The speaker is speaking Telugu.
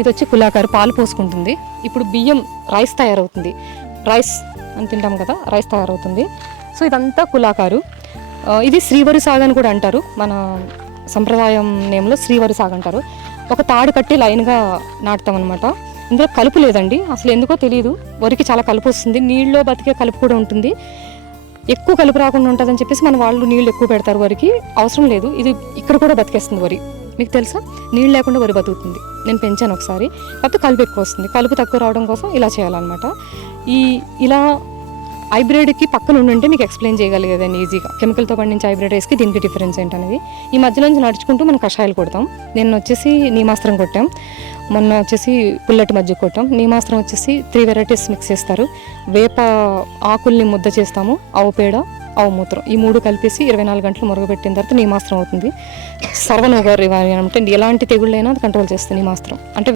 ఇది వచ్చి కులాకారు, పాలు పోసుకుంటుంది. ఇప్పుడు బియ్యం రైస్ తయారవుతుంది, రైస్ అని తింటాం కదా, రైస్ తయారవుతుంది. సో ఇదంతా కులాకారు. ఇది శ్రీవరి సాగు అని కూడా అంటారు, మన సంప్రదాయం నేమ్లో శ్రీవరి సాగు అంటారు. ఒక తాడు కట్టి లైన్గా నాటుతాం అనమాట. ఇందులో కలుపు లేదండి, అసలు ఎందుకో తెలియదు. వరికి చాలా కలుపు వస్తుంది, నీళ్ళలో బతికే కలుపు కూడా ఉంటుంది. ఎక్కువ కలుపు రాకుండా ఉంటుందని చెప్పేసి మన వాళ్ళు నీళ్ళు ఎక్కువ పెడతారు, వరికి అవసరం లేదు. ఇది ఇక్కడ కూడా బతికేస్తుంది వరి, మీకు తెలుసా, నీళ్ళు లేకుండా వరి బతుకుతుంది. నేను పెంచాను ఒకసారి, కాకపోతే కలుపు ఎక్కువ వస్తుంది. కలుపు తక్కువ రావడం కోసం ఇలా చేయాలన్నమాట. ఇలా హైబ్రిడ్కి పక్కన ఉండుంటే మీకు ఎక్స్ప్లెయిన్ చేయగలిగేదాన్ని ఈజీగా. కెమికల్తో పండించే హైబ్రిడ్ రైస్కి దీనికి డిఫరెన్స్ ఏంటనేది. ఈ మధ్యలో నుంచి నడుచుకుంటూ మనం కషాయాలు కొడతాం. నేను వచ్చేసి నీమాస్త్రం కొట్టాం, మొన్న వచ్చేసి పుల్లటి మజ్జిగ కొట్టాం. నీమాస్త్రం వచ్చేసి 3 వెరైటీస్ మిక్స్ చేస్తారు. వేప ఆకుల్ని ముద్ద చేస్తాము, ఆవు పేడ, ఆవు మూత్రం, ఈ 3 కలిపేసి 24 గంటలు మురగబెట్టిన తర్వాత నీమాస్త్రం అవుతుంది. సర్వనోగ నివారణ అంటే ఎలాంటి తెగుళ్ళైనా అది కంట్రోల్ చేస్తుంది నీమాస్త్రం. అంటే